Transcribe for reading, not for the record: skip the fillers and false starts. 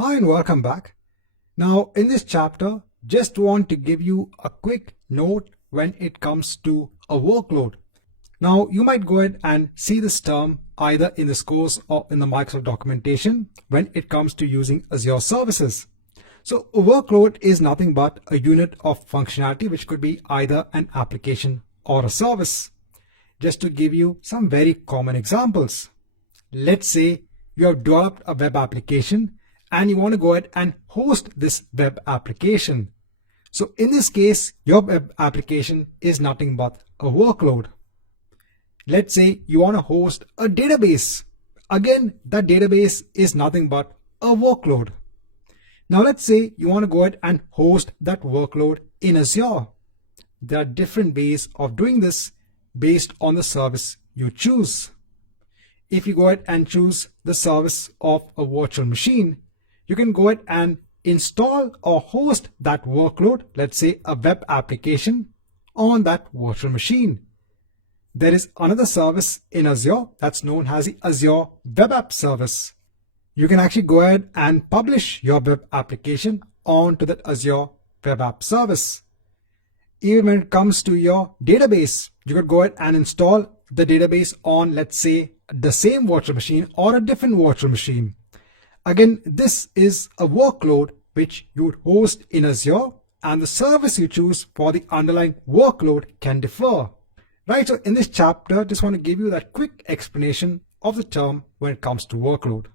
Hi and welcome back. Now in this chapter, just want to give you a quick note when it comes to a workload. Now you might go ahead and see this term either in this course or in the Microsoft documentation when it comes to using Azure services. So a workload is nothing but a unit of functionality which could be either an application or a service. Just to give you some very common examples. Let's say you have developed a web application and you want to go ahead and host this web application. So in this case, your web application is nothing but a workload. Let's say you want to host a database. Again, that database is nothing but a workload. Now let's say you want to go ahead and host that workload in Azure. There are different ways of doing this based on the service you choose. If you go ahead and choose the service of a virtual machine, you can go ahead and install or host that workload, let's say a web application, on that virtual machine. There is another service in Azure that's known as the Azure Web App Service. You can actually go ahead and publish your web application onto that Azure Web App Service. Even when it comes to your database, you could go ahead and install the database on, let's say, the same virtual machine or a different virtual machine. Again, this is a workload which you would host in Azure, and the service you choose for the underlying workload can differ. Right, so in this chapter, just want to give you that quick explanation of the term when it comes to workload.